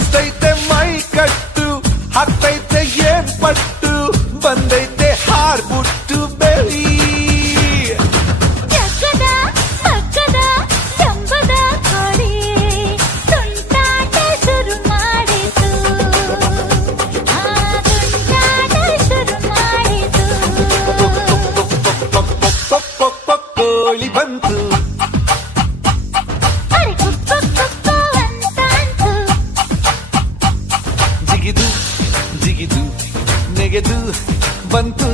ಹೊಸ್ತೈತೆ ಮೈ ಕಟ್ಟು ಹಾಕ್ತೈತೆ ಏನ್ ಪಟ್ಟು ಬಂದೈತೆ ಹಾರ್ಬಿಟ್ಟು ಬೆಳಿ ಜಗ್ಗದ ಪಕ್ಕದ ಜಂಬದ ಕೋಳಿ ತುಂಟಾಟ ಶುರು ಮಾಡಿತು ತುಂಟಾಟ ಶುರು ಮಾಡಿತು ಕೋಳಿ ಬಂತು ಅರೆ ಕುಕ್ಕು ಕುಕ್ಕು ಅಂತಾಂತು ಜಿಗಿದು ಜಿಗಿದು ನೆಗೆದು ಬಂತು